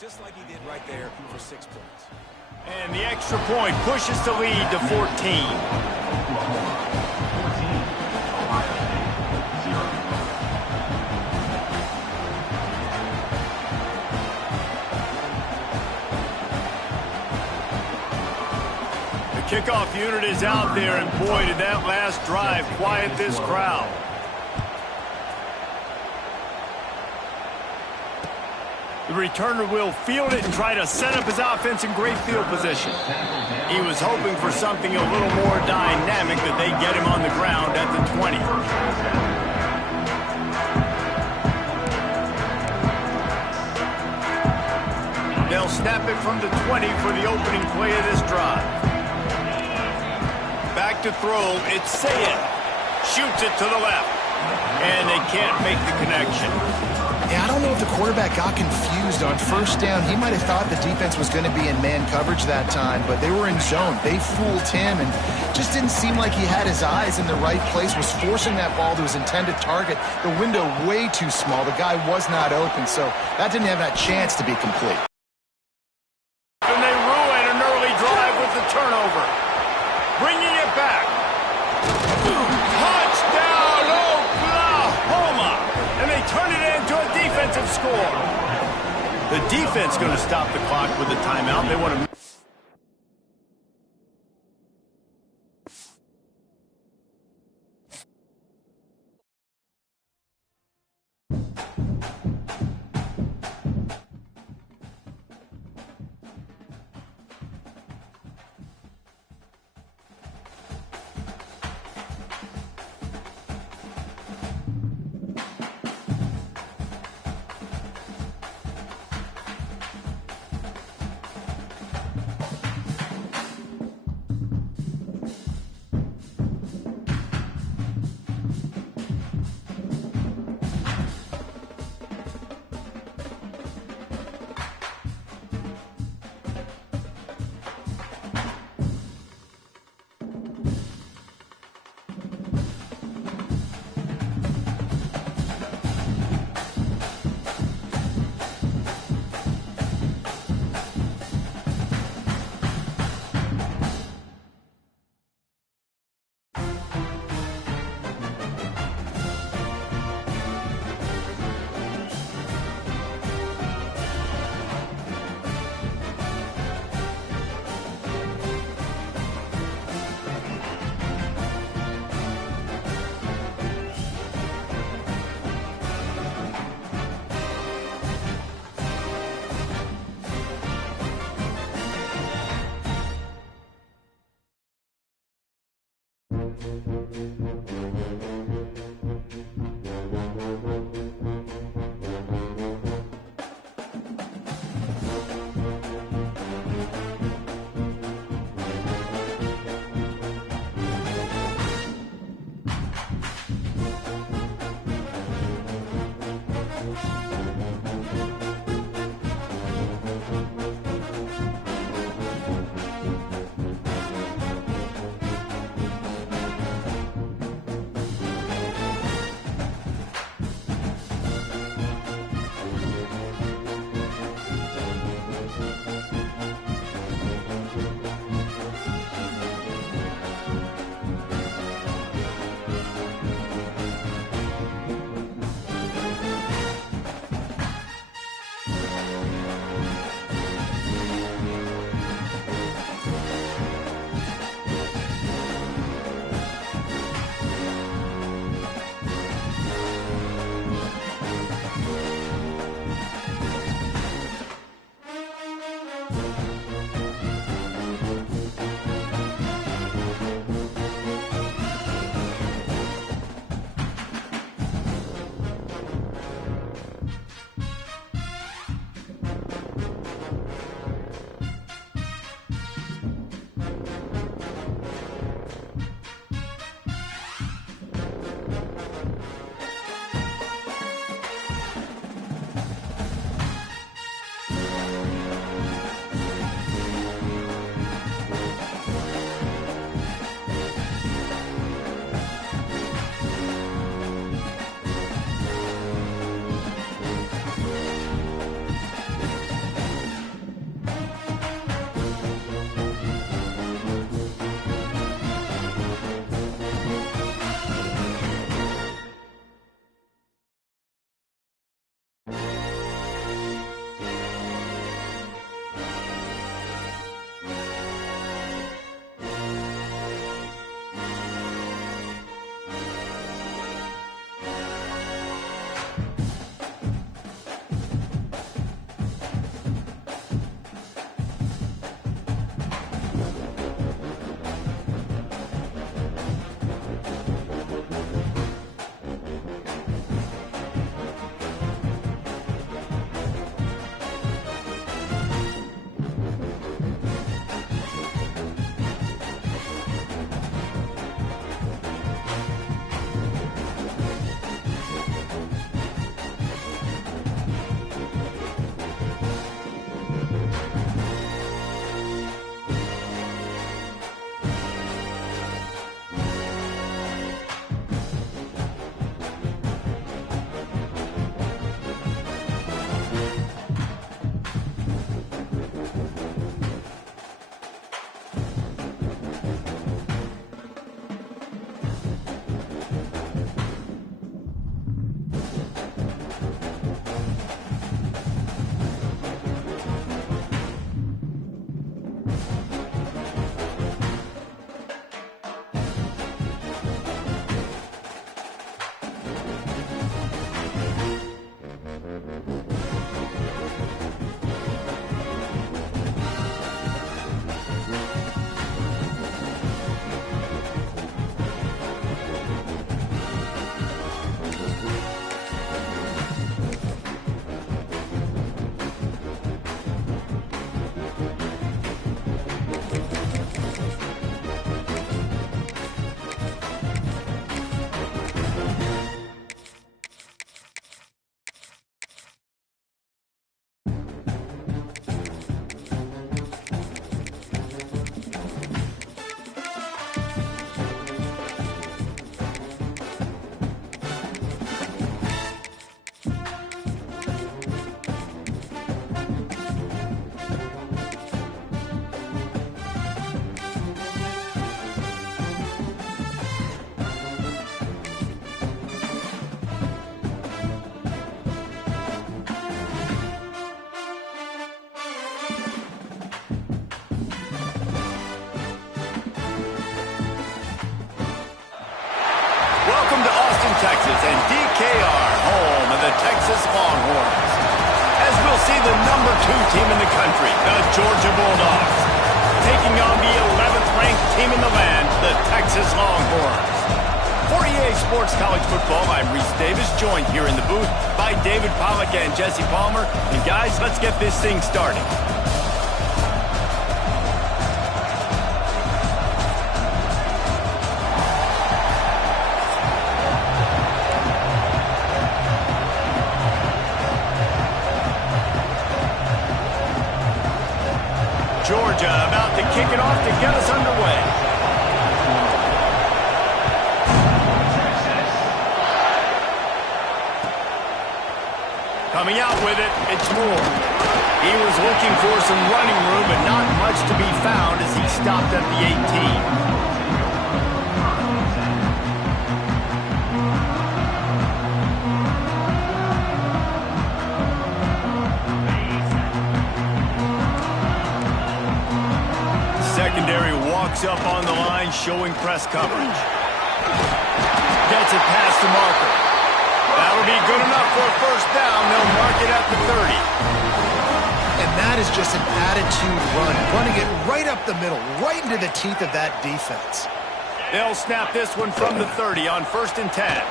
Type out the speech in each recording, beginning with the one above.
Just like he did right there for 6 points. And the extra point pushes the lead to 14. The kickoff unit is out there, and boy, did that last drive quiet this crowd. The returner will field it and try to set up his offense in great field position. He was hoping for something a little more dynamic, that they get him on the ground at the 20. They'll snap it from the 20 for the opening play of this drive. Back to throw, it's Sayed. Shoots it to the left. And they can't make the connection. Yeah, I don't know if the quarterback got confused on first down. He might have thought the defense was going to be in man coverage that time, but they were in zone. They fooled him and just didn't seem like he had his eyes in the right place, was forcing that ball to his intended target. The window way too small. The guy was not open, so that didn't have that chance to be complete. And they ruin an early drive with the turnover. Bringing it back. Touchdown, Oklahoma! And they turn it into a defensive score. The defense going to stop the clock with a timeout. They want to... and DKR, home of the Texas Longhorns. As we'll see the number 2 team in the country, the Georgia Bulldogs, taking on the 11th ranked team in the land, the Texas Longhorns. For EA Sports College Football, I'm Reese Davis, joined here in the booth by David Pollack and Jesse Palmer. And guys, let's get this thing started. Georgia about to kick it off to get us underway. Coming out with it, it's Moore. He was looking for some running room, but not much to be found as he stopped at the 18. Secondary walks up on the line, showing press coverage. Gets it past the marker. That'll be good enough for a first down. They'll mark it at the 30. And that is just an attitude run, running it right up the middle, right into the teeth of that defense. They'll snap this one from the 30 on 1st and 10.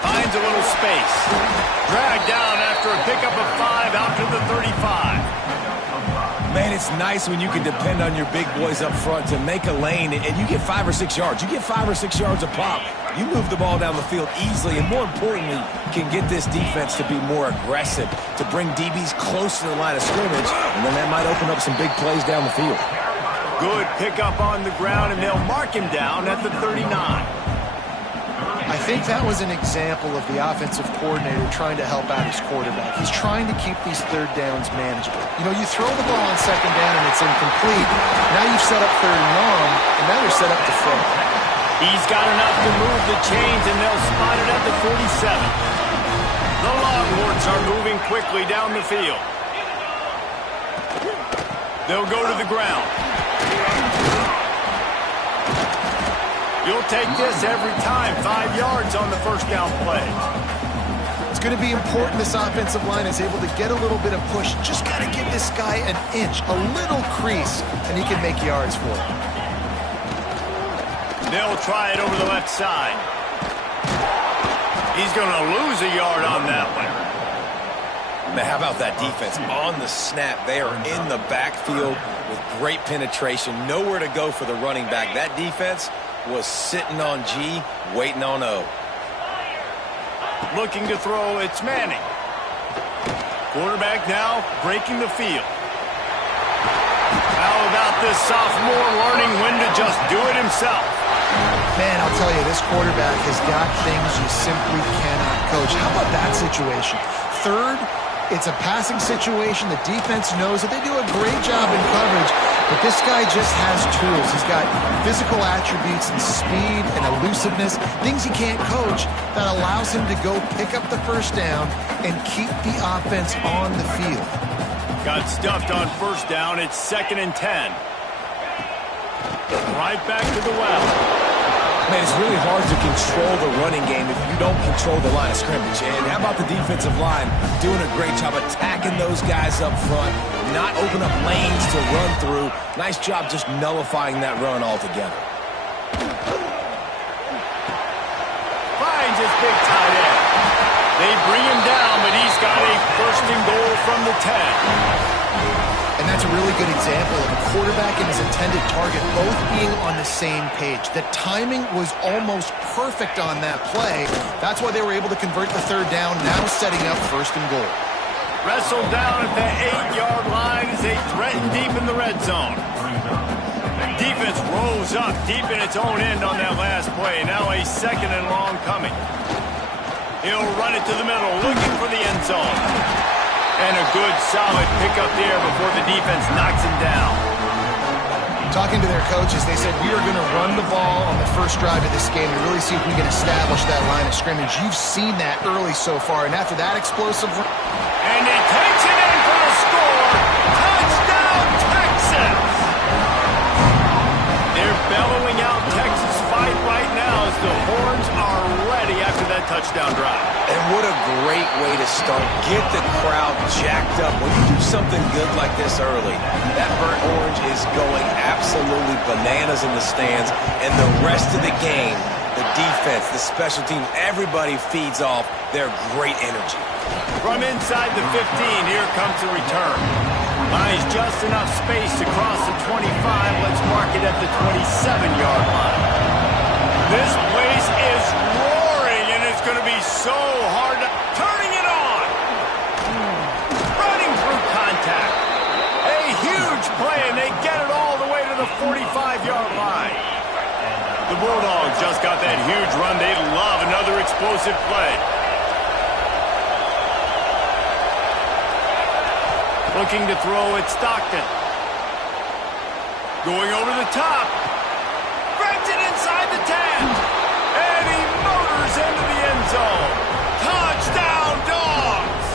Finds a little space. Dragged down after a pickup of 5 out to the 35. Man, it's nice when you can depend on your big boys up front to make a lane, and you get 5 or 6 yards. You get 5 or 6 yards a pop. You move the ball down the field easily, and more importantly, can get this defense to be more aggressive, to bring DBs close to the line of scrimmage, and then that might open up some big plays down the field. Good pickup on the ground, and they'll mark him down at the 39. I think that was an example of the offensive coordinator trying to help out his quarterback. He's trying to keep these third downs manageable. You know, you throw the ball on 2nd down and it's incomplete. Now you've set up 3rd and long, and now you're set up to throw. He's got enough to move the chains, and they'll spot it at the 47. The Longhorns are moving quickly down the field. They'll go to the ground. You'll take this every time. 5 yards on the first down play. It's going to be important this offensive line is able to get a little bit of push. Just got to give this guy an inch, a little crease, and he can make yards for it. They'll try it over the left side. He's going to lose a yard on that one. Now, how about that defense? On the snap, they are in the backfield with great penetration. Nowhere to go for the running back. That defense was sitting on G, waiting on O. Looking to throw, it's Manning. Quarterback now breaking the field. How about this sophomore learning when to just do it himself? Man, I'll tell you, this quarterback has got things you simply cannot coach. How about that situation? 3rd, it's a passing situation. The defense knows that they do a great job in coverage, but this guy just has tools. He's got physical attributes and speed and elusiveness, things he can't coach, that allows him to go pick up the first down and keep the offense on the field. Got stuffed on 1st down. It's 2nd and 10. Right back to the well. Man, it's really hard to control the running game if you don't control the line of scrimmage. And how about the defensive line doing a great job attacking those guys up front, not open up lanes to run through. Nice job just nullifying that run altogether. Finds his big tight end. They bring him down, but he's got a 1st and goal from the 10. And that's a really good example of a quarterback and his intended target both being on the same page. The timing was almost perfect on that play. That's why they were able to convert the 3rd down, now setting up 1st and goal. Wrestled down at the 8-yard line as they threaten deep in the red zone. Defense rolls up deep in its own end on that last play. Now a 2nd and long coming. He'll run it to the middle, looking for the end zone. And a good, solid pickup there before the defense knocks him down. Talking to their coaches, they said, we are going to run the ball on the first drive of this game and really see if we can establish that line of scrimmage. You've seen that early so far, and after that explosive run... And he takes it in for the score. Touchdown, Texas! They're bellowing out Texas fight right now as the horns are way to start. Get the crowd jacked up. When you do something good like this early, that burnt orange is going absolutely bananas in the stands, and the rest of the game, the defense, the special team, everybody feeds off their great energy. From inside the 15, here comes the return. Buys just enough space to cross the 25. Let's mark it at the 27-yard line. This place is roaring, and it's going to be so hard to... Turning it on! Running through contact. A huge play, and they get it all the way to the 45-yard line. The Bulldogs just got that huge run. They love another explosive play. Looking to throw at Stockton. Going over the top. Grabs it inside the 10. And he motors into the end zone. Touchdown, Dogs!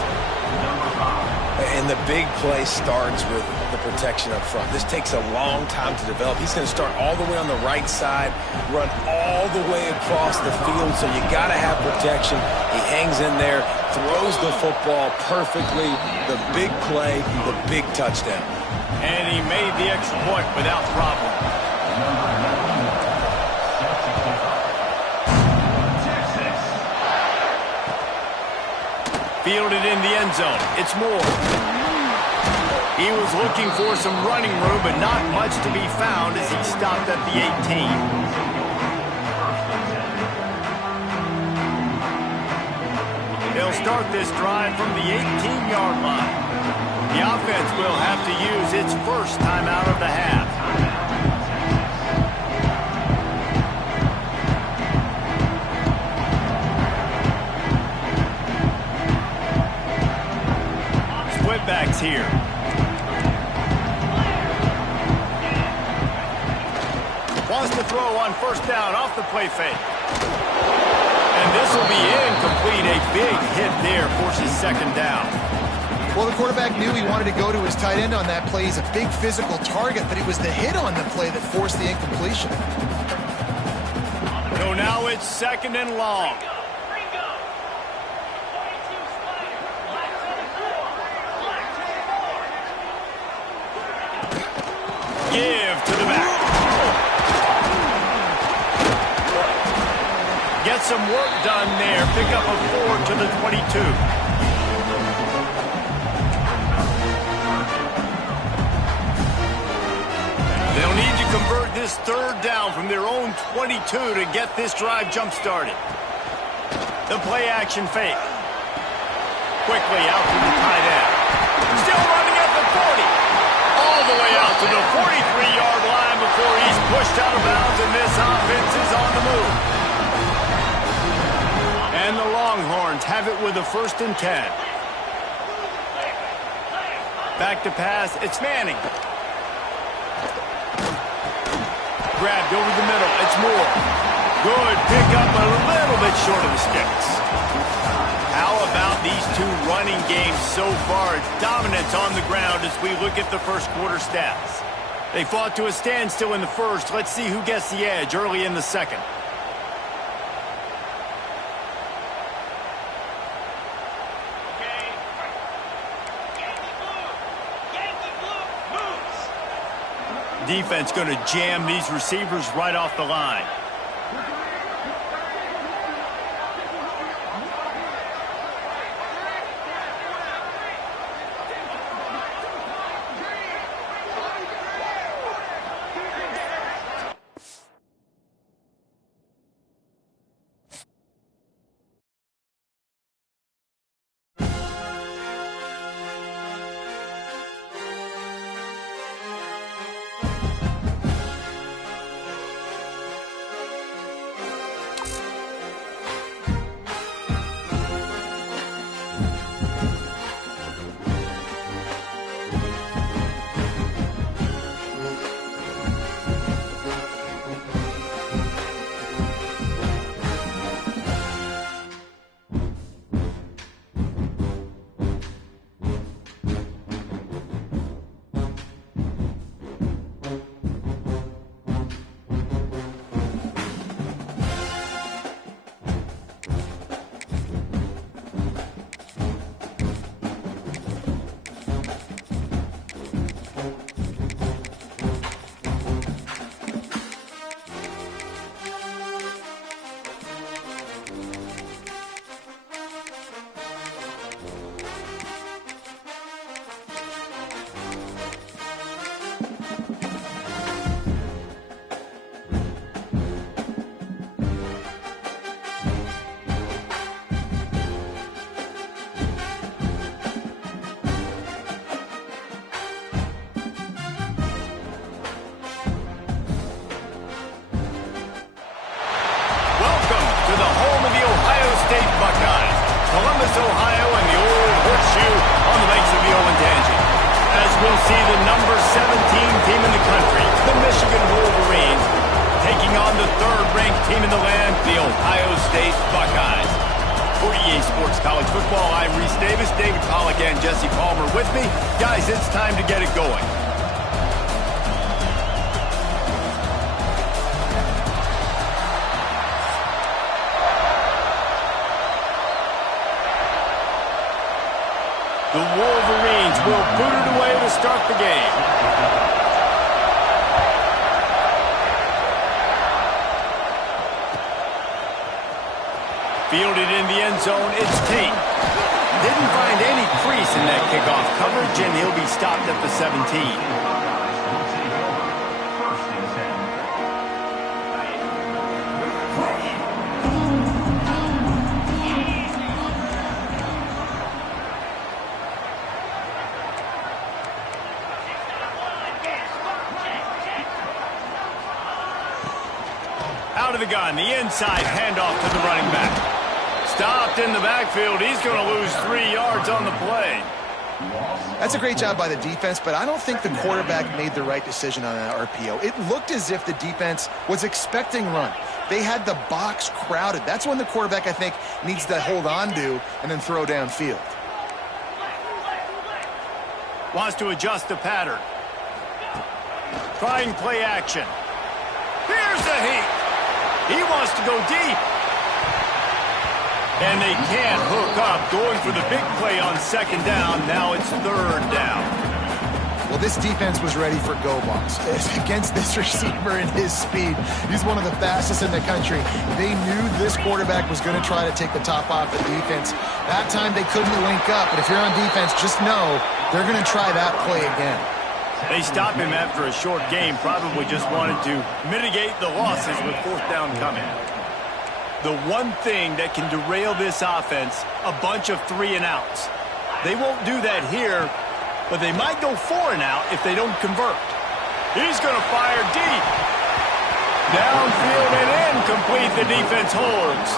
And the big play starts with the protection up front. This takes a long time to develop. He's going to start all the way on the right side, run all the way across the field, so you got to have protection. He hangs in there, throws the football perfectly, the big play, the big touchdown. And he made the extra point without problem. Fielded in the end zone. It's Moore. He was looking for some running room, but not much to be found as he stopped at the 18. They'll start this drive from the 18-yard line. The offense will have to use its first timeout of the half. Split backs here. Wants to throw on first down off the play fake. And this will be incomplete. A big hit there forces second down. Well, the quarterback knew he wanted to go to his tight end on that play. He's a big physical target, but it was the hit on the play that forced the incompletion. So now it's second and long. Give to the back. Get some work done there. Pick up a 4 to the 22. They'll need to convert this third down from their own 22 to get this drive jump-started. The play-action fake. Quickly out to the tight end. Still running at the 40. All the way out to the 43-yard line before he's pushed out of bounds, and this offense is on the move. And the Longhorns have it with a 1st and 10. Back to pass. It's Manning. Grabbed over the middle. It's Moore. Good pick up, a little bit short of the sticks. How about these two running games so far? Dominance on the ground as we look at the first quarter stats. They fought to a standstill in the first. Let's see who gets the edge early in the second. Defense going to jam these receivers right off the line. Buckeyes. Columbus, Ohio, and the old horseshoe on the banks of the Olentangy. As we'll see the number 17 team in the country, the Michigan Wolverines, taking on the third-ranked team in the land, the Ohio State Buckeyes. For EA Sports College Football, I'm Reese Davis, David Pollack, and Jesse Palmer with me. Guys, it's time to get it going. The Wolverines will boot it away to start the game. Fielded in the end zone, it's Tate. Didn't find any crease in that kickoff coverage, and he'll be stopped at the 17. Out of the gun, the inside handoff to the running back. Stopped in the backfield. He's going to lose 3 yards on the play. That's a great job by the defense, but I don't think the quarterback made the right decision on that RPO. It looked as if the defense was expecting run. They had the box crowded. That's when the quarterback, I think, needs to hold on to and then throw downfield. Wants to adjust the pattern. Trying play action. Here's the heat. He wants to go deep. And they can't hook up, going for the big play on second down. Now it's third down. Well, this defense was ready for go balls. Against this receiver and his speed, he's one of the fastest in the country. They knew this quarterback was going to try to take the top off the defense. That time they couldn't link up, but if you're on defense, just know they're going to try that play again. They stopped him after a short game, probably just wanted to mitigate the losses with fourth down coming. The one thing that can derail this offense, a bunch of 3 and outs. They won't do that here, but they might go 4 and out if they don't convert. He's going to fire deep. Downfield and incomplete, the defense holds.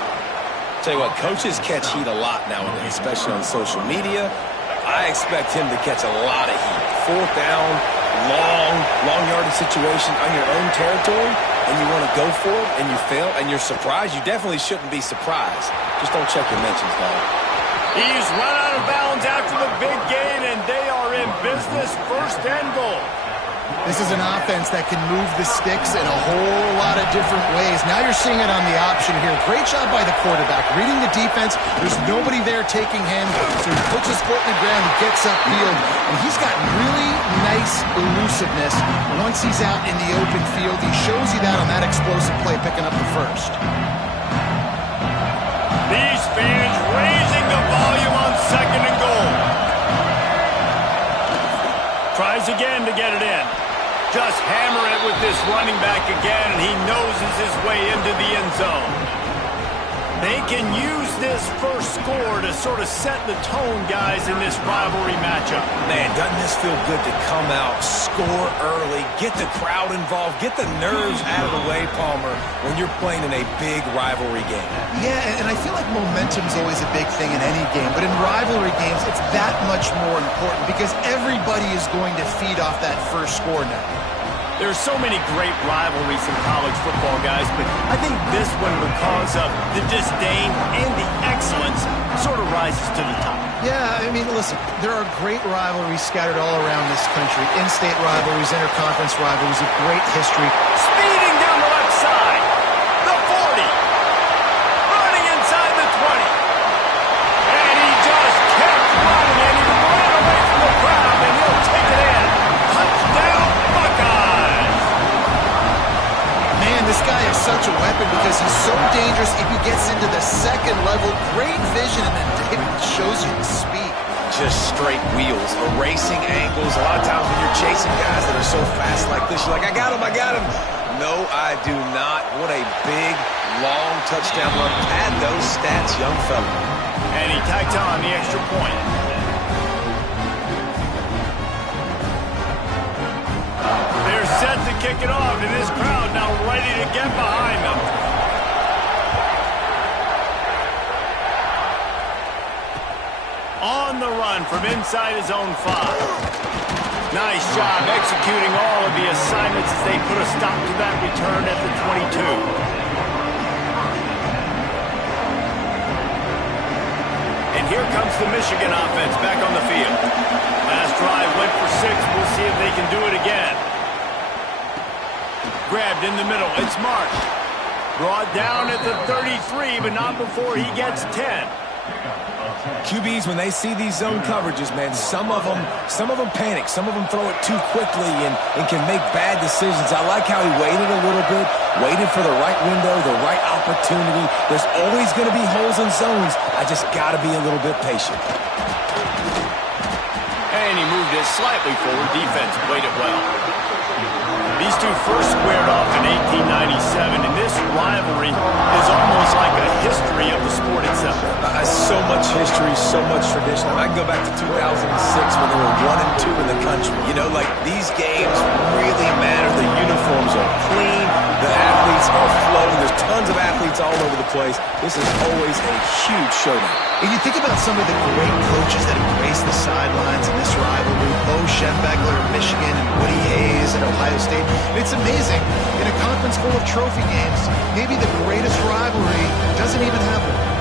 Tell you what, coaches catch heat a lot nowadays, especially on social media. I expect him to catch a lot of heat. Fourth down, long yardage situation on your own territory, and you want to go for it, and you fail, and you're surprised. You definitely shouldn't be surprised. Just don't check your mentions, dog. He's run out of bounds after the big gain, and they are in business, first and goal. This is an offense that can move the sticks in a whole lot of different ways. Now you're seeing it on the option here. Great job by the quarterback. Reading the defense, there's nobody there taking him, so he puts his foot in the ground, he gets upfield, and he's got really nice elusiveness. Once he's out in the open field, he shows you that on that explosive play, picking up the first. These fans raising the volume on second and goal. Tries again to get it in. Just hammer it with this running back again, and he noses his way into the end zone. They can use this first score to sort of set the tone, guys, in this rivalry matchup. Man, doesn't this feel good to come out, score early, get the crowd involved, get the nerves out of the way, Palmer, when you're playing in a big rivalry game? Yeah, and I feel like momentum's always a big thing in any game, but in rivalry games, it's that much more important because everybody is going to feed off that first score now. There's so many great rivalries in college football, guys, but I think this one, because of the disdain and the excellence, sort of rises to the top. Yeah, I mean, listen, there are great rivalries scattered all around this country. In-state rivalries, interconference rivalries, a great history. Speeding down the left side. The 40. Running inside the 20. And he just kept running, and he ran away from the crowd, and he'll take it in. Touchdown, Buckeyes. Man, this guy is such a weapon because he's so dangerous if he gets into the second level. Great vision, and then David shows you the speed. Just straight wheels, erasing angles. A lot of times when you're chasing guys that are so fast like this, you're like, I got him. No, I do not. What a big, long touchdown run. Pad those stats, young fella. And he tacked on the extra point. They're set to kick it off, and this crowd now ready to get behind them. the run from inside his own 5. Nice job executing all of the assignments as they put a stop to that return at the 22. And here comes the Michigan offense back on the field. Last drive went for 6. We'll see if they can do it again. Grabbed in the middle. It's Marsh. Brought down at the 33, but not before he gets 10. QBs, when they see these zone coverages, man, some of them panic. Some of them throw it too quickly and can make bad decisions. I like how he waited a little bit, waited for the right window, the right opportunity. There's always going to be holes in zones. I just got to be a little bit patient. And he moved it slightly forward. Defense played it well. These two first squared off in 1897, and this rivalry is almost like a history of the sport itself. So much history, so much tradition. I can go back to 2006 when they were 1 and 2 in the country. You know, like, these games really matter. The uniforms are clean. The athletes are flowing. There's tons of athletes all over the place. This is always a huge showdown. And you think about some of the great coaches that have graced the sidelines in this rivalry. Bo Schembechler of Michigan and Woody Hayes at Ohio State. It's amazing. In a conference full of trophy games, maybe the greatest rivalry doesn't even have one.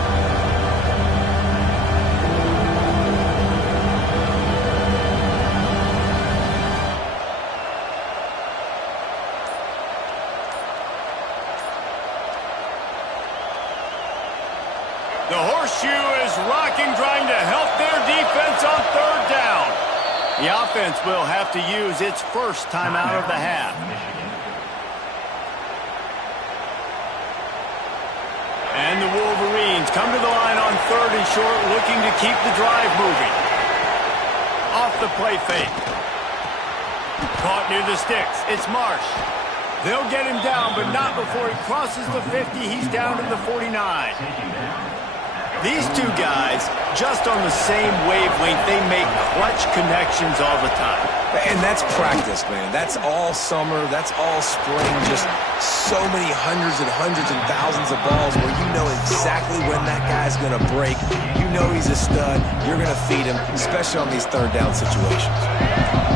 The horseshoe is rocking, trying to help their defense on 3rd down. The offense will have to use its first timeout of the half. And the Wolverines come to the line on 3rd and short, looking to keep the drive moving. Off the play fake. Caught near the sticks. It's Marsh. They'll get him down, but not before he crosses the 50. He's down to the 49. These two guys, just on the same wavelength, they make clutch connections all the time. And that's practice, man. That's all summer. That's all spring. Just so many hundreds and thousands of balls where you know exactly when that guy's going to break. You know he's a stud. You're going to feed him, especially on these 3rd down situations.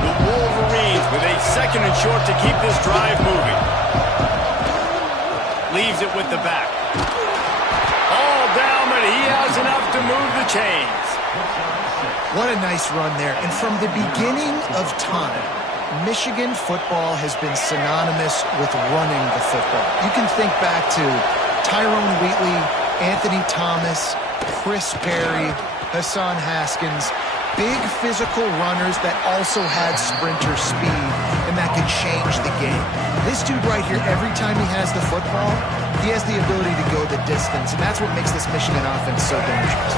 The Wolverines with a 2nd and short to keep this drive moving. Leaves it with the back. All down, but he has enough to move the chains. What a nice run there. And from the beginning of time, Michigan football has been synonymous with running the football. You can think back to Tyrone Wheatley, Anthony Thomas, Chris Perry, Hassan Haskins. Big physical runners that also had sprinter speed and that could change the game. This dude right here, every time he has the football, he has the ability to go the distance, and that's what makes this Michigan offense so dangerous.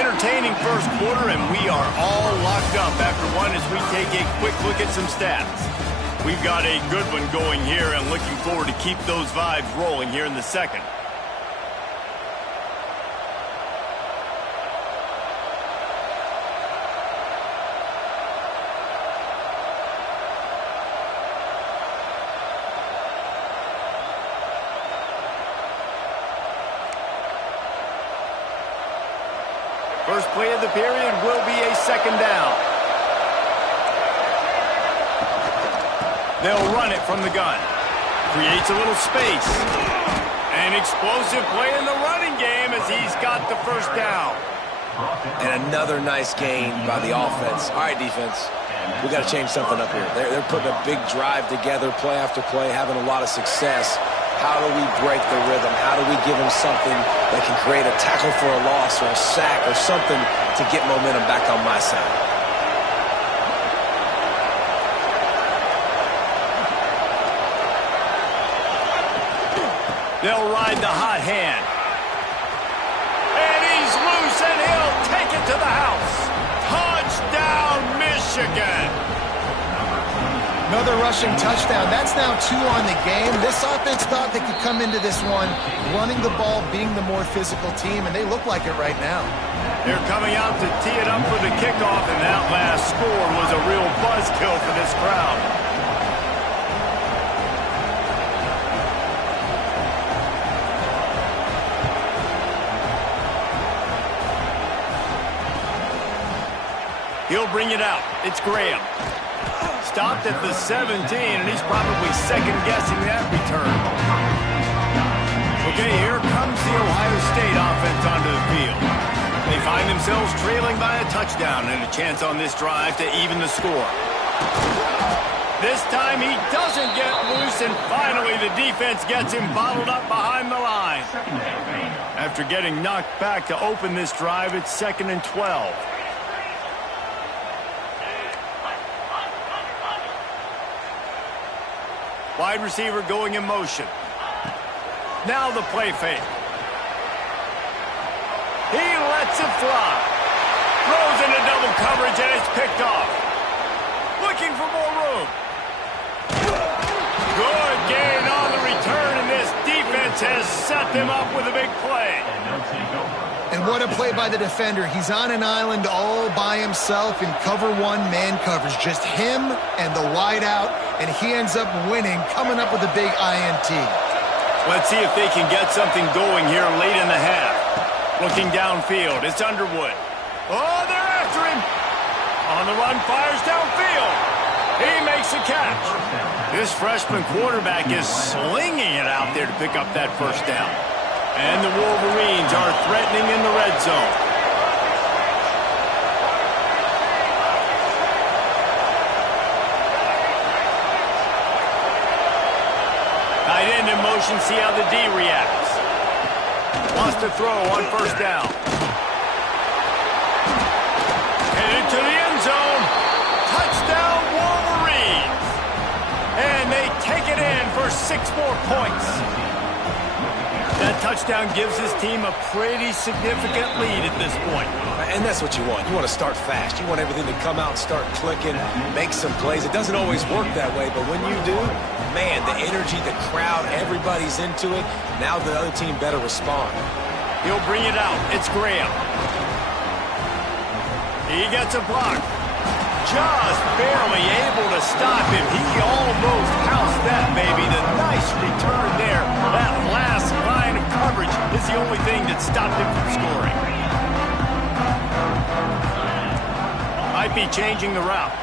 Entertaining first quarter, and we are all locked up after one as we take a quick look at some stats. We've got a good one going here and looking forward to keep those vibes rolling here in the second. First play of the period will be a 2nd down. They'll run it from the gun. Creates a little space. An explosive play in the running game as he's got the 1st down. And another nice gain by the offense. All right, defense. We got to change something up here. They're putting a big drive together, play after play, having a lot of success. How do we break the rhythm? How do we give them something that can create a tackle for a loss or a sack or something to get momentum back on my side? They'll ride the hot hand. And he's loose, and he'll take it to the house. Touchdown, Michigan! Another rushing touchdown. That's now 2 on the game. This offense thought they could come into this one running the ball, being the more physical team, and they look like it right now. They're coming out to tee it up for the kickoff, and that last score was a real buzzkill for this crowd. He'll bring it out. It's Graham. Stopped at the 17, and he's probably second-guessing that return. Okay, here comes the Ohio State offense onto the field. They find themselves trailing by a touchdown and a chance on this drive to even the score. This time he doesn't get loose, and finally the defense gets him bottled up behind the line. After getting knocked back to open this drive, it's 2nd and 12. Wide receiver going in motion. Now the play fake. He lets it fly. Throws into double coverage, and it's picked off. Looking for more room. Good gain on the return, and this defense has set them up with a big play. And what a play by the defender. He's on an island all by himself in cover one man coverage. Just him and the wide out, and he ends up winning, coming up with a big INT. Let's see if they can get something going here late in the half. Looking downfield, it's Underwood. Oh, they're after him. On the run, fires downfield. He makes a catch. This freshman quarterback is slinging it out there to pick up that first down. And the Wolverines are threatening in the red zone. Tight end in motion, see how the D reacts. Wants to throw on first down. Headed to the end zone. Touchdown, Wolverines. And they take it in for 6 more points. That touchdown gives his team a pretty significant lead at this point. And that's what you want. You want to start fast. You want everything to come out and start clicking, make some plays. It doesn't always work that way, but when you do, man, the energy, the crowd, everybody's into it. Now the other team better respond. He'll bring it out. It's Graham. He gets a block. Just barely able to stop him. He almost housed that baby. The nice return there. That last line of coverage is the only thing that stopped him from scoring. Might be changing the route.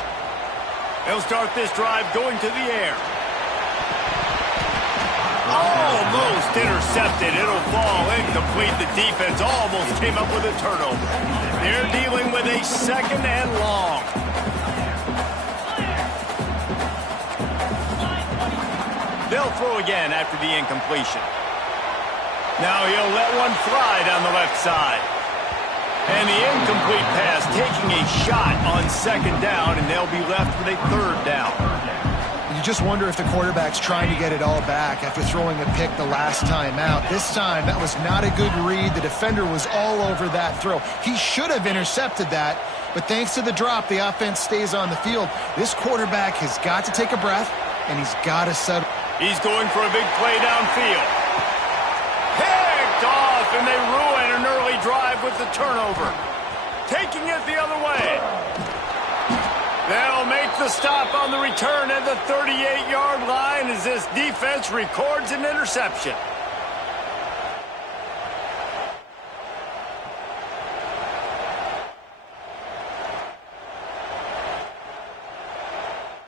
They'll start this drive going to the air. Almost intercepted. It'll fall incomplete. The defense almost came up with a turnover. They're dealing with a 2nd and long. They'll throw again after the incompletion. Now he'll let one fly down the left side. And the incomplete pass taking a shot on 2nd down, and they'll be left with a 3rd down. You just wonder if the quarterback's trying to get it all back after throwing a pick the last time out. This time, that was not a good read. The defender was all over that throw. He should have intercepted that, but thanks to the drop, the offense stays on the field. This quarterback has got to take a breath, and he's got to settle. He's going for a big play downfield. Picked off, and they ruin an early drive with the turnover. Taking it the other way. They'll make the stop on the return at the 38-yard line as this defense records an interception.